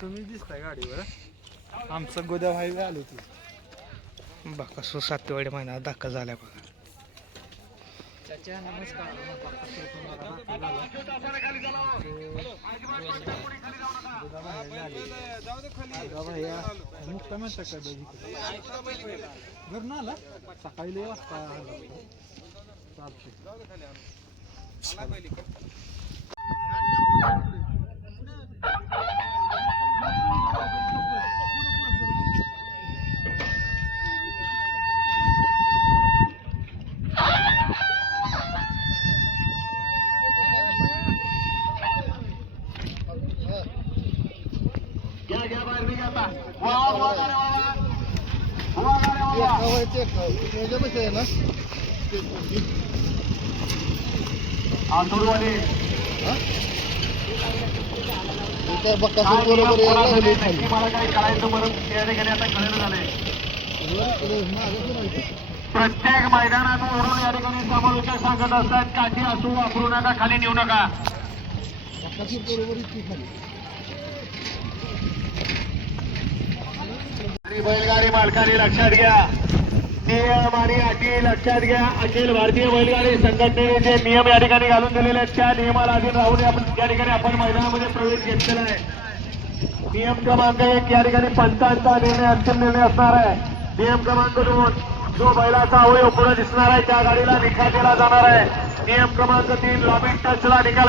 तुम्ही दिसताय गाडीवर. आमचं गोदा हायवे आलो तू बाकासू सातवाडी महिन्यात दाखल झाल्या बघा. चाचा नमस्कार तुम्हाला दाखल झाला. गोदा highway आले. गोदा भैया, मुक्काम आहे सकाळी इकडे. घरून आला सकाळी लय वाजता आला. चालतंय. प्रत्येक मैदानातून वरून या ठिकाणी समालोचक सांगत असतात काठी असू वापरू नका खाली नेऊ नका आणि बैलगाडी मालकाने लक्षात घ्या. नियम आणि अटी लक्षात घ्या. अखिल भारतीय बैलगाडी संघटनेने जे नियम या ठिकाणी घालून दिलेले आहेत त्या नियमाला अधीन राहून आपण या ठिकाणी आपण मैदानामध्ये प्रवेश घेतलेला आहे. नियम क्रमांक एक या ठिकाणी पंचांचा निर्णय अंतिम निर्णय असणार आहे. नियम क्रमांक दोन जो बैलाचा अवयव पुढे दिसणार आहे त्या गाडीला निकाल दिला जाणार आहे. नियम क्रमांक तीन लॉबिंग टचला निकाल